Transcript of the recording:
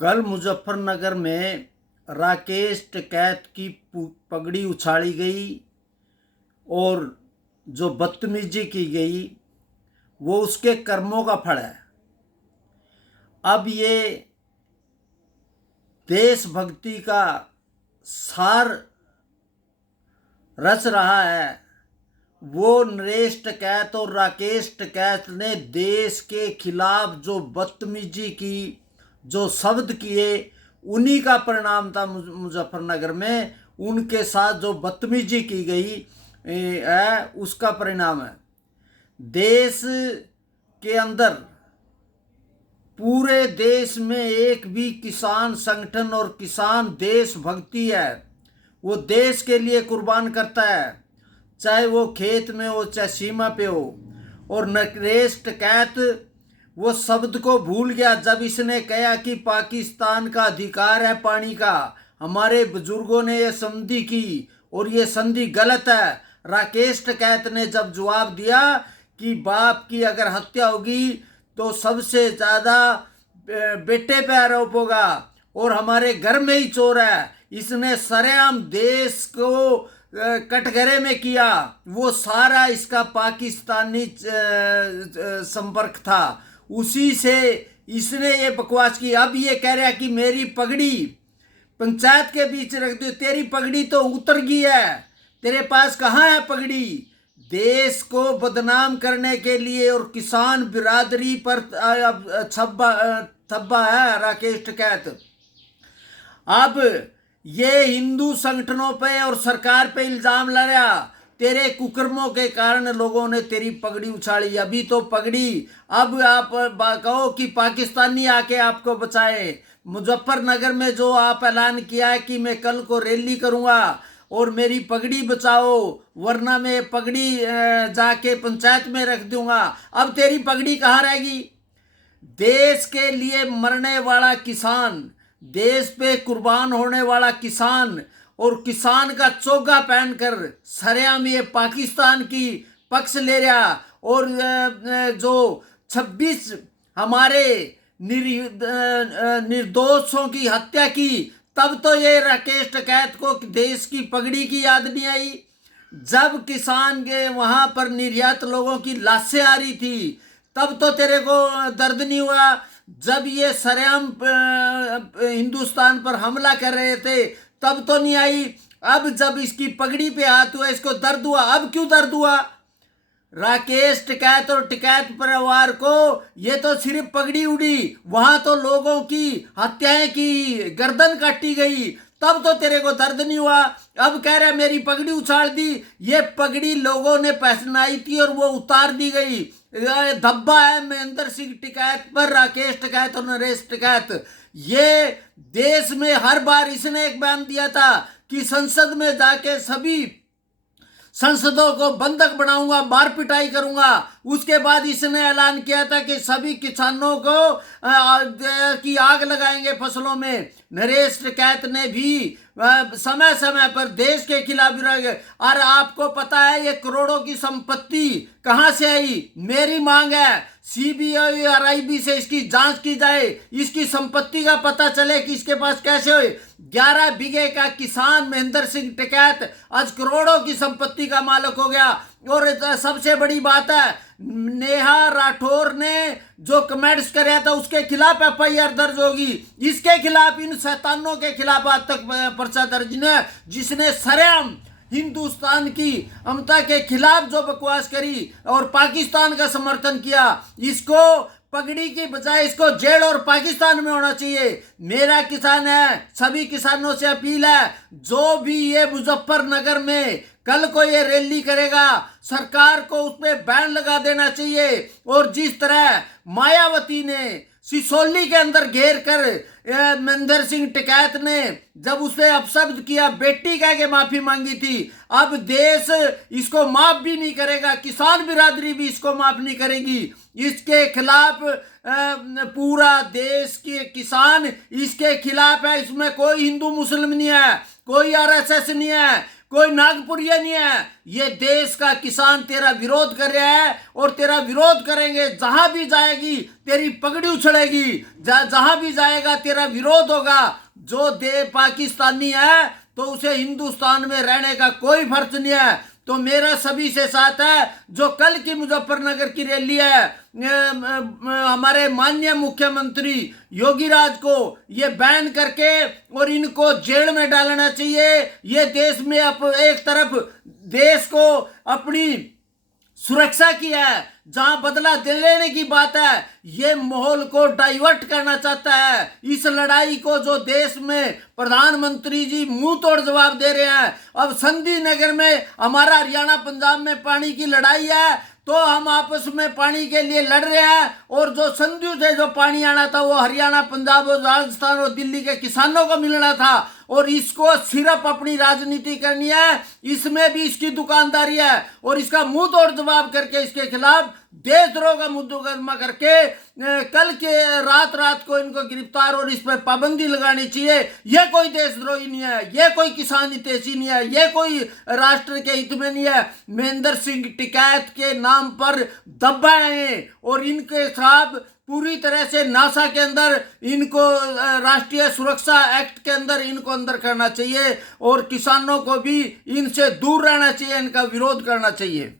कल मुजफ्फरनगर में राकेश टिकैत की पगड़ी उछाली गई और जो बदतमीजी की गई वो उसके कर्मों का फल है। अब ये देशभक्ति का सार रच रहा है। वो नरेश टिकैत और राकेश टिकैत ने देश के खिलाफ जो बदतमीजी की, जो शब्द किए, उन्हीं का परिणाम था। मुजफ्फरनगर में उनके साथ जो बदतमीजी की गई है उसका परिणाम है। देश के अंदर, पूरे देश में एक भी किसान संगठन और किसान देशभक्ति है, वो देश के लिए कुर्बान करता है, चाहे वो खेत में हो चाहे सीमा पे हो। और नरेश टिकैत वो शब्द को भूल गया जब इसने कहा कि पाकिस्तान का अधिकार है पानी का, हमारे बुजुर्गों ने ये संधि की और ये संधि गलत है। राकेश टिकैत ने जब जवाब दिया कि बाप की अगर हत्या होगी तो सबसे ज़्यादा बेटे पे आरोप होगा और हमारे घर में ही चोर है, इसने सरेआम देश को कटघरे में किया। वो सारा इसका पाकिस्तानी संपर्क था, उसी से इसने ये बकवास की। अब ये कह रहा कि मेरी पगड़ी पंचायत के बीच रख दो, तेरी पगड़ी तो उतर गई है, तेरे पास कहाँ है पगड़ी। देश को बदनाम करने के लिए और किसान बिरादरी पर थब्बा है राकेश टिकैत। अब ये हिंदू संगठनों पे और सरकार पे इल्जाम लगा, तेरे कुकर्मों के कारण लोगों ने तेरी पगड़ी उछाली। अभी तो पगड़ी, अब आप कहो कि पाकिस्तानी आके आपको बचाए। मुजफ्फरनगर में जो आप ऐलान किया है कि मैं कल को रैली करूंगा और मेरी पगड़ी बचाओ वरना मैं पगड़ी जाके पंचायत में रख दूंगा, अब तेरी पगड़ी कहाँ रहेगी। देश के लिए मरने वाला किसान, देश पे कुर्बान होने वाला किसान और किसान का चोगा पहनकर सरेआम ये पाकिस्तान की पक्ष ले रहा और जो 26 हमारे निर्दोषों की हत्या की, तब तो ये राकेश टिकैत को देश की पगड़ी की याद नहीं आई। जब किसान के वहां पर निर्यात लोगों की लाशें आ रही थी तब तो तेरे को दर्द नहीं हुआ। जब ये सरेआम हिंदुस्तान पर हमला कर रहे थे तब तो नहीं आई। अब जब इसकी पगड़ी पे हाथ हुआ इसको दर्द हुआ, अब क्यों दर्द हुआ। राकेश टिकैत और टिकैत परिवार को ये तो सिर्फ पगड़ी उड़ी, वहां तो लोगों की हत्याएं की, गर्दन काटी गई, तब तो तेरे को दर्द नहीं हुआ। अब कह रहा मेरी पगड़ी उछाल दी। ये पगड़ी लोगों ने पहनाई थी और वो उतार दी गई। धब्बा है महेंद्र सिंह टिकैत पर, राकेश टिकैत और नरेश टिकैत। ये देश में हर बार इसने एक बयान दिया था कि संसद में जाके सभी संसदों को बंधक बनाऊंगा, मार पिटाई करूंगा। उसके बाद इसने ऐलान किया था कि सभी किसानों को की आग लगाएंगे फसलों में। नरेश टिकैत ने भी समय समय पर देश के खिलाफ और आपको पता है ये करोड़ों की संपत्ति कहां से आई। मेरी मांग है सीबीआई और आईबी से इसकी जांच की जाए, इसकी संपत्ति का पता चले कि इसके पास कैसे हुए। 11 बीघे का किसान महेंद्र सिंह टिकैत आज करोड़ों की संपत्ति का मालिक हो गया। और सबसे बड़ी बात है, नेहा राठौर ने जो कमेंट्स कराया था उसके खिलाफ एफआईआर दर्ज होगी। इसके खिलाफ, इन शैतानों के खिलाफ आज तक पर्चा दर्ज नहीं, जिसने सरेआम हिंदुस्तान की अमता के खिलाफ जो बकवास करी और पाकिस्तान का समर्थन किया। इसको पगड़ी की बजाय इसको जेल और पाकिस्तान में होना चाहिए। मेरा किसान है, सभी किसानों से अपील है, जो भी ये मुजफ्फरनगर में कल को ये रैली करेगा सरकार को उस पर बैन लगा देना चाहिए। और जिस तरह मायावती ने सिसोली के अंदर घेर कर महेंद्र सिंह टिकैत ने जब उसे अपशब्द किया, बेटी कह के माफी मांगी थी, अब देश इसको माफ भी नहीं करेगा, किसान बिरादरी भी इसको माफ नहीं करेगी। इसके खिलाफ पूरा देश के किसान इसके खिलाफ है। इसमें कोई हिंदू मुस्लिम नहीं है, कोई आरएसएस नहीं है, कोई नागपुरिया नहीं है। ये देश का किसान तेरा विरोध कर रहा है और तेरा विरोध करेंगे। जहां भी जाएगी तेरी पगड़ी उछलेगी, जहां भी जाएगा तेरा विरोध होगा। जो पाकिस्तानी है तो उसे हिंदुस्तान में रहने का कोई फर्ज नहीं है। तो मेरा सभी से साथ है। जो कल की मुजफ्फरनगर की रैली है, हमारे माननीय मुख्यमंत्री योगी राज को ये बैन करके और इनको जेल में डालना चाहिए। ये देश में एक तरफ देश को अपनी सुरक्षा की है, जहां बदला लेने की बात है, ये माहौल को डाइवर्ट करना चाहता है। इस लड़ाई को जो देश में प्रधानमंत्री जी मुंह तोड़ जवाब दे रहे हैं। अब संधि नगर में हमारा हरियाणा पंजाब में पानी की लड़ाई है, तो हम आपस में पानी के लिए लड़ रहे हैं। और जो संधि से जो पानी आना था वो हरियाणा पंजाब और राजस्थान और दिल्ली के किसानों को मिलना था। और इसको सिर्फ अपनी राजनीति करनी है, इसमें भी इसकी दुकानदारी है। और इसका मुंह तोड़ जवाब करके इसके खिलाफ देशद्रोह का मुकदमा करके कल के रात को इनको गिरफ्तार और इस पर पाबंदी लगानी चाहिए। यह कोई देशद्रोही नहीं है, यह कोई किसान हितैषी नहीं है, यह कोई राष्ट्र के हित में नहीं है। महेंद्र सिंह टिकैत के नाम पर दबाए हैं और इनके खिलाफ पूरी तरह से नासा के अंदर इनको राष्ट्रीय सुरक्षा एक्ट के अंदर इनको अंदर करना चाहिए और किसानों को भी इनसे दूर रहना चाहिए, इनका विरोध करना चाहिए।